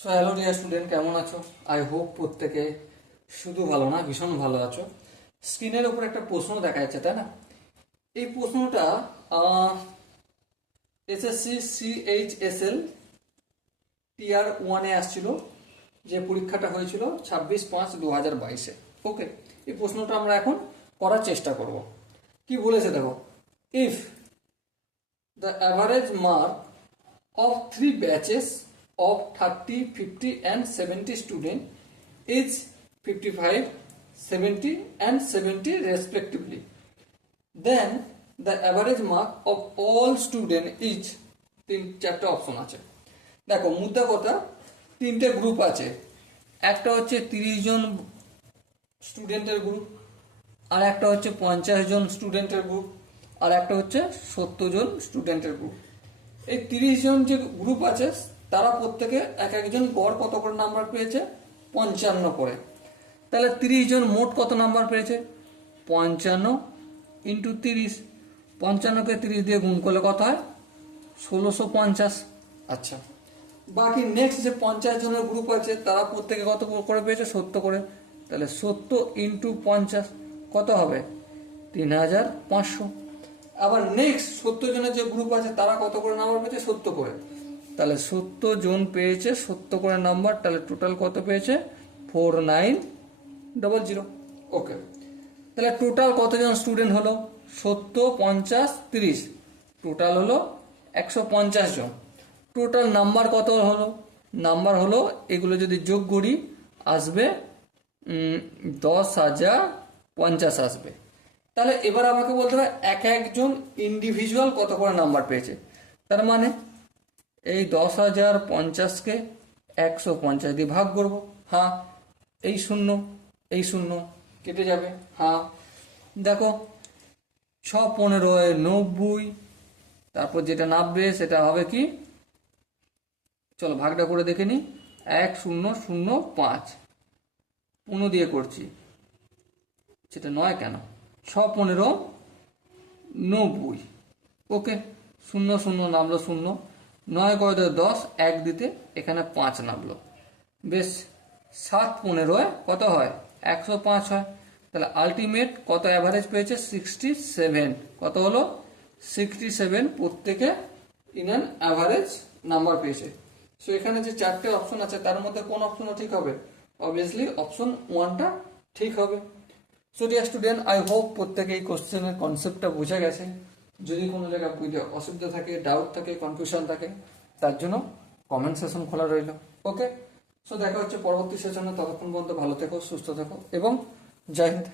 So hello dear student, কেমন আছো? I hope প্রত্যেকে শুধু ভালো না, ভীষণ ভালো আছো। স্ক্রিনের উপর একটা প্রশ্ন দেখা যাচ্ছে, তাই না? এই প্রশ্নটা এসএসসি সিএইচএসএল টিআর ওয়ানে আসছিল, যে পরীক্ষাটা হয়েছিল 26/5/2022-এ। ওকে, এই প্রশ্নটা আমরা এখন করার চেষ্টা করব। কি বলেছে দেখো, if the average mark of three batches of 30, 50 and 70 students is 55, 70 and 70 respectively. Then the average mark of all students is চারটে অপশন আছে। দেখো মুদ্রা কথা, তিনটে গ্রুপ আছে। একটা হচ্ছে 30 জন স্টুডেন্টের গ্রুপ, আর একটা হচ্ছে 50 জন স্টুডেন্টের গ্রুপ, আর একটা হচ্ছে 70 জন স্টুডেন্টের গ্রুপ। এই 30 জন যে গ্রুপ আছে তারা প্রত্যেকে এক একজন গড় কত করে নাম্বার পেয়েছে? 55 করে। তাহলে 30 জন মোট কত নাম্বার পেয়েছে? 55 ইন্টু 30। 55কে 30 দিয়ে গুণ করলে কত হয়? 1650। আচ্ছা, বাকি নেক্সট যে 50 জনের গ্রুপ আছে তারা প্রত্যেকে কত করে পেয়েছে? 70 করে। তাহলে 70 ইন্টু 50 কত হবে? 3500। আবার নেক্সট 70 জনের যে গ্রুপ আছে তারা কত করে নাম্বার পেয়েছে? 70 করে। তাহলে 70 জন পেয়েছে 70 করে নাম্বার, তাহলে টোটাল কত পেয়েছে? 4900। ওকে, তাহলে টোটাল কতজন স্টুডেন্ট হলো? 70, 50, 30, টোটাল হলো 150 জন। টোটাল নাম্বার কত হলো? নাম্বার হলো, এগুলো যদি যোগ করি আসবে 10,050 আসবে। তাহলে এবার আমাকে বলতে হবে এক একজন ইন্ডিভিজুয়াল কত করে নাম্বার পেয়েছে। তার মানে এই 10,050কে 150 দিয়ে ভাগ করব। হ্যাঁ, এই শূন্য এই শূন্য কেটে যাবে। হ্যাঁ, দেখো 6 15 90, তারপর যেটা নামবে সেটা হবে কি? চলো ভাগটা করে দেখে নি। 1005 15 দিয়ে করছি, সেটা 9 কেন? 6 15 90। ওকে, 0 0 নামলো 0, 9 করে 10, 1 দিতে এখানে 5 নামলো। বেশ, 7 15 কত হয়? 105 হয়। তাহলে আলটিমেট কত অ্যাভারেজ পেয়েছে? 67। কত হলো? 67 প্রত্যেকে ইন অ্যান অ্যাভারেজ নাম্বার পেয়েছে। সো এখানে যে চারটে অপশন আছে তার মধ্যে কোন অপশনটা ঠিক হবে? অবভিয়াসলি অপশন 1টা ঠিক হবে। So dear student, I hope প্রত্যেকে এই কোশ্চেনের কনসেপ্টটা বোঝা গেছে। যদি কোনো জায়গায় বুঝতে অসুবিধা থাকে, ডাউট থাকে, কনফিউশন থাকে, তার জন্য কমেন্ট সেশন খোলা রইল। ওকে, সো দেখা হচ্ছে পরবর্তী সেশনে। ততক্ষণ পর্যন্ত ভালো থেকো, সুস্থ থেকো এবং জয় হিন্দ।